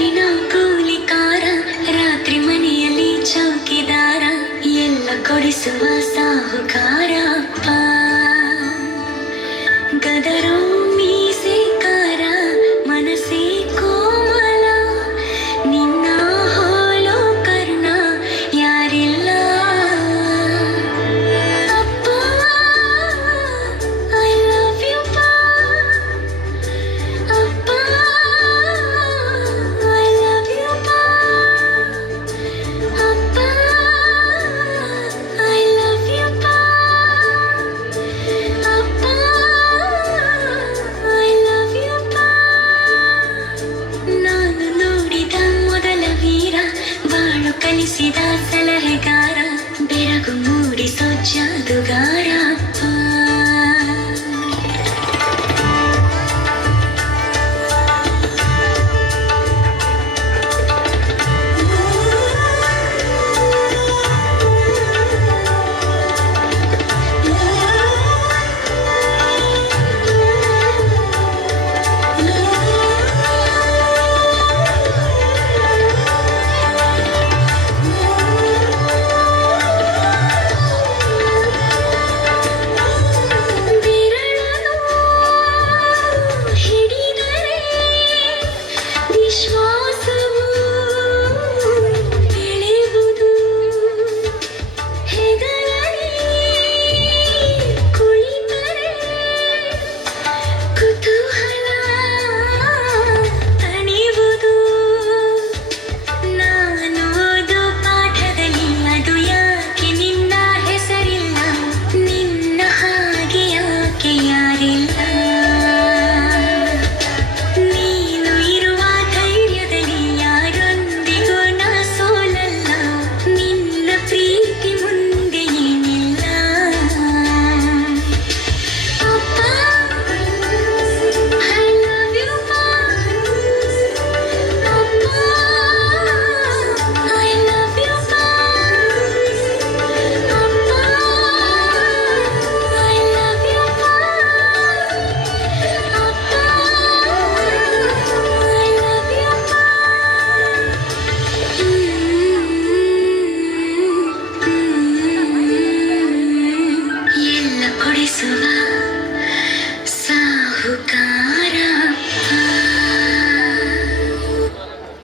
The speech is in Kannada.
ಊರಿನ ಕೂಲಿಕಾರ, ರಾತ್ರಿ ಮನೆಯಲ್ಲಿ ಚೌಕಿದಾರ, ಎಲ್ಲ ಕೊಡಿಸುವ ಸಾಹುಕಾರ ಅಪ್ಪ. ಗದರೋ ಮೀಸೆಕಾರ, ಮನಸ್ಸೇ ಕೋಮಲ, ನಿನ್ನ ಹೋಲೋ ಕರ್ಣ ಯಾರಿಲ್ಲ. ಅಪ್ಪ ಐ ಲವ್ ಯು ಪಾ, ಅಪ್ಪ ಐ ಲವ್ ಯು ಪಾ, ಅಪ್ಪ ಐ ಲವ್ ಯು ಪಾ, ಅಪ್ಪ ಐ ಲವ್ ಯು ಪಾ. ನಾನು ನೋಡಿದ ಮೊದಲ ವೀರ, ಬಾಳು ಕಲಿಸಿದ ಸಲಹೆಗಾರ, ಬೆಳಗು ಮೂಡಿಸೋ ಜಾದು